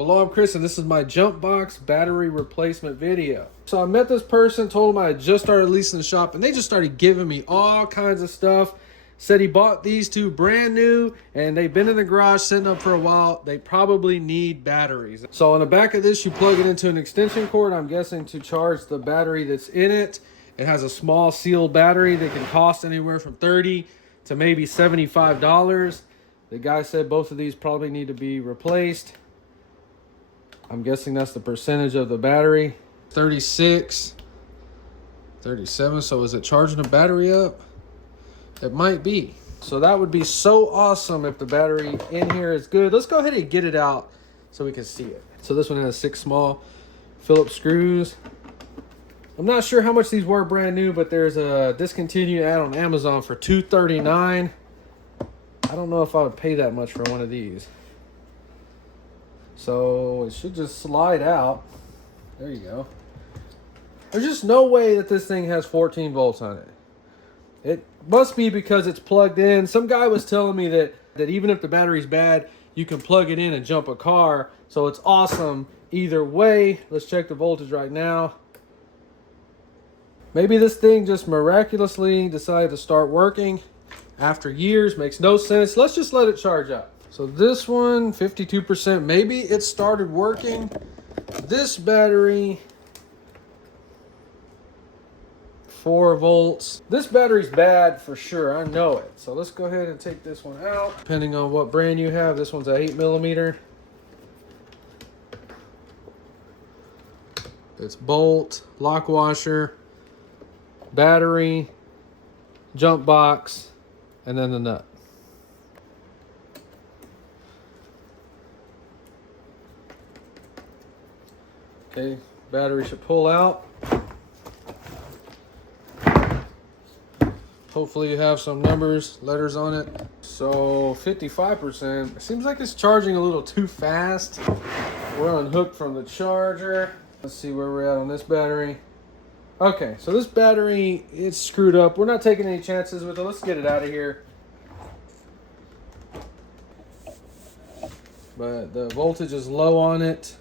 Well, I'm Chris, and this is my jump box battery replacement video. So I met this person, told him I had just started leasing the shop, and they just started giving me all kinds of stuff. Said he bought these two brand new, and they've been in the garage sitting up for a while. They probably need batteries. So on the back of this, you plug it into an extension cord, I'm guessing to charge the battery that's in it. It has a small sealed battery that can cost anywhere from $30 to maybe $75. The guy said both of these probably need to be replaced. I'm guessing that's the percentage of the battery. 36, 37, so is it charging the battery up? It might be. So that would be so awesome if the battery in here is good. Let's go ahead and get it out so we can see it. So this one has 6 small Phillips screws. I'm not sure how much these were brand new, but there's a discontinued ad on Amazon for $239. I don't know if I would pay that much for one of these. So it should just slide out. There you go. There's just no way that this thing has 14 volts on it. It must be because it's plugged in. Some guy was telling me that even if the battery's bad, you can plug it in and jump a car. So it's awesome either way. Let's check the voltage right now. Maybe this thing just miraculously decided to start working after years. Makes no sense. Let's just let it charge up. So this one, 52%. Maybe it started working. This battery, 4 volts. This battery's bad for sure. I know it. So let's go ahead and take this one out. Depending on what brand you have, this one's a 8mm. It's bolt, lock washer, battery, jump box, and then the nut. Okay, battery should pull out. Hopefully you have some numbers, letters on it. So 55%. It seems like it's charging a little too fast. We're unhooked from the charger. Let's see where we're at on this battery. Okay, so this battery, it's screwed up. We're not taking any chances with it. Let's get it out of here. But the voltage is low on it.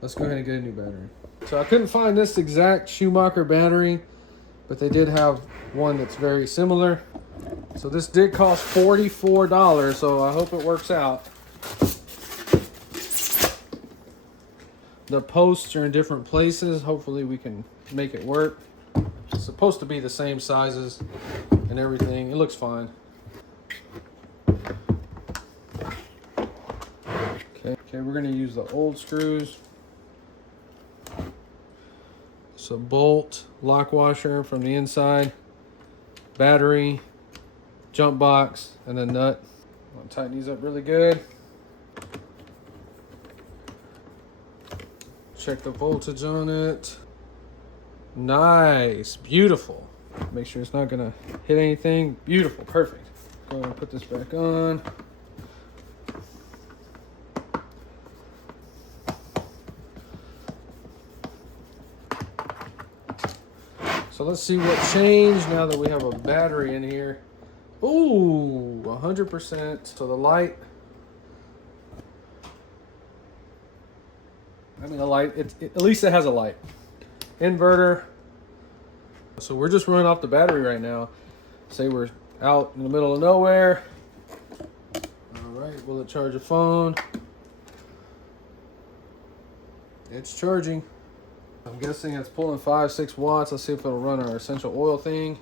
Let's go ahead and get a new battery. So I couldn't find this exact Schumacher battery, but they did have one that's very similar. So this did cost $44, so I hope it works out. The posts are in different places. Hopefully we can make it work. It's supposed to be the same sizes and everything. It looks fine. Okay, we're gonna use the old screws. So bolt, lock washer from the inside, battery, jump box, and then nut. I'll tighten these up really good. Check the voltage on it. Nice, beautiful. Make sure it's not gonna hit anything. Beautiful, perfect. Go ahead and put this back on. So let's see what changed now that we have a battery in here. Ooh, 100%. So the light, the light, at least it has a light. Inverter. So we're just running off the battery right now. Say we're out in the middle of nowhere. All right, will it charge a phone? It's charging. I'm guessing it's pulling 5-6 watts. Let's see if it'll run our essential oil thing.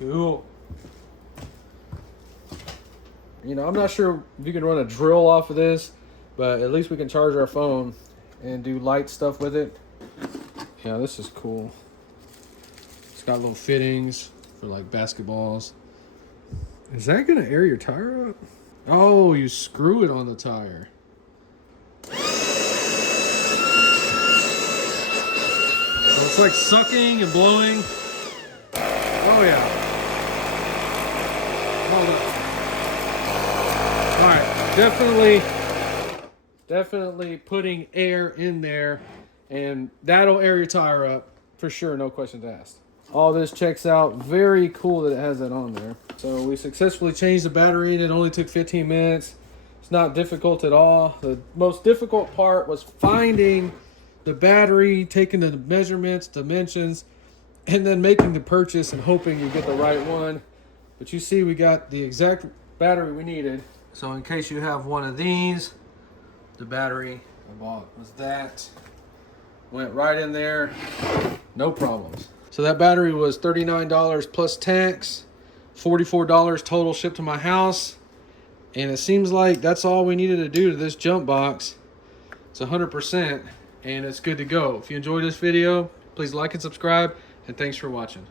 Cool. You know, I'm not sure if you can run a drill off of this, but at least we can charge our phone and do light stuff with it. Yeah, this is cool. It's got little fittings for like basketballs. Is that gonna air your tire up? Oh, you screw it on the tire. So it's like sucking and blowing. Oh yeah. Hold up. All right, definitely putting air in there, and that'll air your tire up for sure, no questions asked. all this checks out. Very cool that it has that on there. So we successfully changed the battery and it only took 15 minutes. It's not difficult at all. The most difficult part was finding the battery, taking the measurements, dimensions, and then making the purchase and hoping you get the right one. But you see we got the exact battery we needed. So in case you have one of these, the battery I bought was that. Went right in there, no problems. So that battery was $39 plus tax, $44 total shipped to my house. And it seems like that's all we needed to do to this jump box. It's 100% and it's good to go. If you enjoyed this video, please like and subscribe, and thanks for watching.